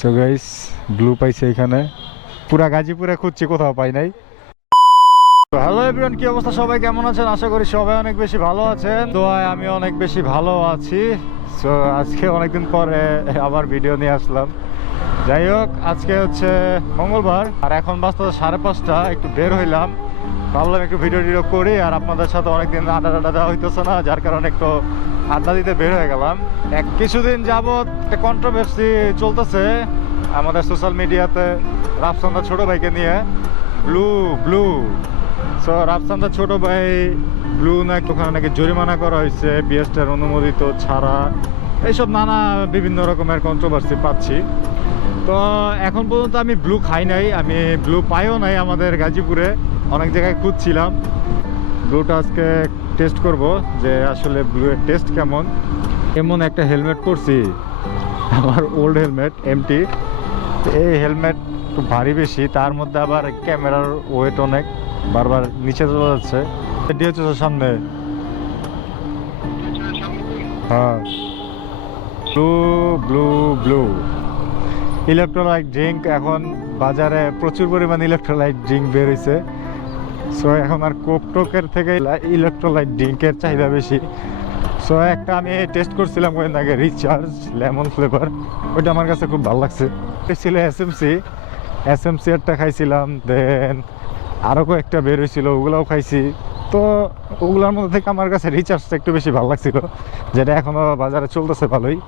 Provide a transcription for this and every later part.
তো guys blue পাইছে এখানে, পুরা গাজীপুরে খুঁজছি কোথাও পাই নাই। হ্যালো এভরিওয়ান, কি অবস্থা? সবাই কেমন আছেন? আশা করি সবাই অনেক বেশি ভালো আছেন। তো আমি অনেক বেশি ভালো আছি। সো আজকে অনেকদিন পরে আবার ভিডিও নিয়ে আসলাম। যাই হোক, আজকে হচ্ছে মঙ্গলবার আর এখন বাজতে 5:30। একটু বের হইলাম, ভাবলাম একটু ভিডিও টিডিও করি। আর আপনাদের সাথে অনেকদিন আড্ডা দেওয়া হইতেছে না, যার কারণে একটু আড্ডা দিতে বের হয়ে গেলাম। কিছুদিন যাবৎ একটা কন্ট্রোভার্সি চলতেছে আমাদের সোশ্যাল মিডিয়াতে রাফসানদার ছোট ভাইকে নিয়ে। ব্লু সো রাফসানদার ছোট ভাই ব্লু নাকি ওখানে নাকি জরিমানা করা হয়েছে বিএসটির অনুমোদিত ছাড়া, এইসব নানা বিভিন্ন রকমের কন্ট্রোভার্সি পাচ্ছি। তো এখন পর্যন্ত আমি ব্লু খাই নাই, আমি ব্লু পাইও নাই আমাদের গাজীপুরে, অনেক জায়গায় খুঁজছিলাম। ব্লুটা আজকে টেস্ট করব যে আসলে ব্লু এর টেস্ট কেমন। এমন একটা হেলমেট পরছি, আমার ওল্ড হেলমেট এমটি। এই হেলমেট একটু ভারী বেশি, তার মধ্যে আবার ক্যামেরার ওয়েট অনেক, বারবার নিচে চলে যাচ্ছে। এটি হচ্ছে সামনে, হ্যাঁ blue blue blue electrolyte drink. এখন বাজারে প্রচুর পরিমাণ ইলেকট্রোলাইট ড্রিঙ্ক বের হয়েছে। সো এখন আর কোক টোকের থেকে ইলেকট্রোলাইট ড্রিঙ্কের চাহিদা বেশি। সো একটা আমি টেস্ট করছিলাম ওই আগে, রিচার্জ লেমন ফ্লেভার, ওইটা আমার কাছে খুব ভালো লাগছে। ছিল এসএমসি একটা খাইছিলাম, দেন আরও কয়েকটা বের হয়েছিল, ওগুলাও খাইছি। তো ওগুলোর মধ্যে থেকে আমার কাছে রিচার্জটা একটু বেশি ভালো লাগছিল, যেটা এখনও বাজারে চলতেছে ভালোই।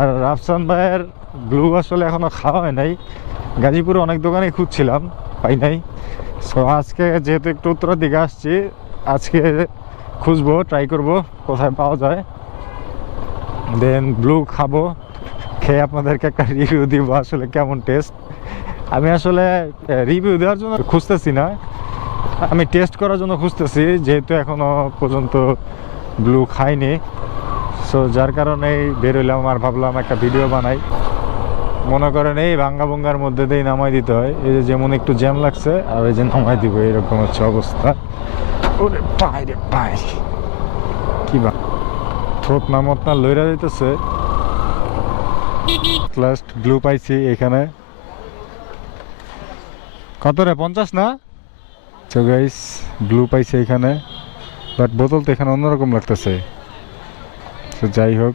আর রাফসান ভাইয়ের ব্লু আসলে এখনও খাওয়া হয় নাই, গাজীপুরে অনেক দোকানেই খুঁজছিলাম, পাই নাই। সো আজকে যেহেতু একটু উত্তরের দিকে আসছি, আজকে খুঁজবো, ট্রাই করব কোথায় পাওয়া যায়, দেন ব্লু খাবো, খেয়ে আপনাদেরকে একটা রিভিউ দিব আসলে কেমন টেস্ট। আমি আসলে রিভিউ দেওয়ার জন্য খুঁজতেছি না, আমি টেস্ট করার জন্য খুঁজতেছি, যেহেতু এখনও পর্যন্ত ব্লু খাইনি। সো যার কারণেই বেরোলাম আর ভাবলাম একটা ভিডিও বানাই। মনে করেন এই ভাঙ্গা ভঙ্গার মধ্যে দিয়ে নামাই দিতে হয়, এই যে যেমন একটু জ্যাম লাগছে আর এই যে নামাই দিব, এরকম হচ্ছে অবস্থা। ওরে পাই রে পাই, কি বা থ্রোট নামত না লইরা দিতেছে। লাস্ট ব্লু পাইছি এখানে, কত রে? 50 না? তো গাইস ব্লু পাইছে এখানে, বাট বোতল তো এখানে অন্যরকম লাগতেছে। তো যাই হোক,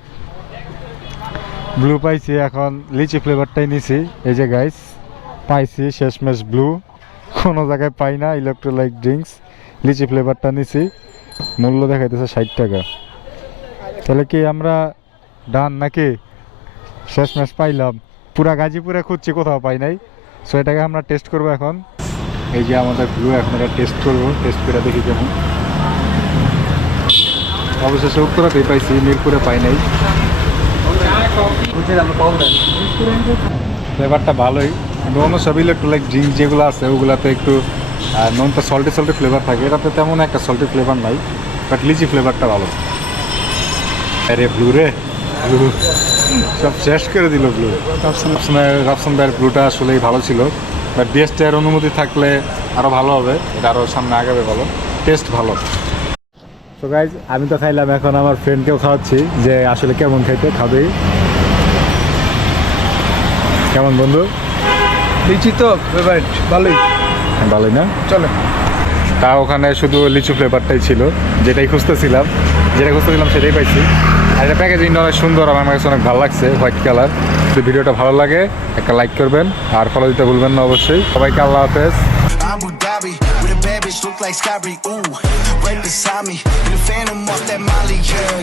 ব্লু পাইছি, এখন লিচি ফ্লেভারটাই নিছি। এই যে গাইস পাইছি শেষমেশ ব্লু, কোনো জায়গায় পাই না ইলেকট্রোলাইট ড্রিঙ্কস, লিচি ফ্লেভারটা নিছি। মূল্য দেখাইতেছে 60 টাকা। তাহলে কি আমরা ডান নাকি? শেষমেশ পাইলাম, পুরা গাজীপুরে খুঁজছি কোথাও পাই নাই। সো এটাকে আমরা টেস্ট করবো এখন। এই যে আমাদের ব্লু, এখন এটা টেস্ট করবো, টেস্ট করে দেখি কেমন। অবশেষে উত্তরাতেই পাইছি, মিরপুরে পাই নাই। ফ্লেভারটা ভালোই, অন্য সব ইলেকট্রোলাইট ড্রিঙ্ক যেগুলো আছে ওগুলাতে একটু ননটা সল্টি ফ্লেভার থাকে, এটাতে তেমন একটা সল্টি ফ্লেভার নাই, বাট লিচি ফ্লেভারটা ভালো। আরে ব্লু রে, ব্লু সব শেষ করে দিল ব্লু। রাফসান ভাইয়ের ব্লুটা আসলেই ভালো ছিল, বাট বিএসটির অনুমতি থাকলে আরও ভালো হবে, এটা আরও সামনে আগাবে ভালো, টেস্ট ভালো। তো গাইজ আমি তো খাইলাম, এখন আমার ফ্রেন্ডকেও খাওয়াচ্ছি যে আসলে কেমন খাইতে, খাবেই। কেমন বন্ধু? লিচি তো ফেভারিট, ভালোই ভালোই না? চলে। তা ওখানে শুধু লিচু ফ্লেভারটাই ছিল, যেটা খুঁজতেছিলাম সেটাই পাইছি। আর এটা প্যাকেজিং অনেক সুন্দর, আমার কাছে অনেক ভালো লাগছে, হোয়াইট কালার। যদি ভিডিওটা ভালো লাগে একটা লাইক করবেন আর ফলো দিতে ভুলবেন না অবশ্যই। সবাইকে আল্লাহ হাফেজ। Abu Dhabi, with a bad bitch look like Sky, ooh, right beside me, in the phantom off that Molly, yeah.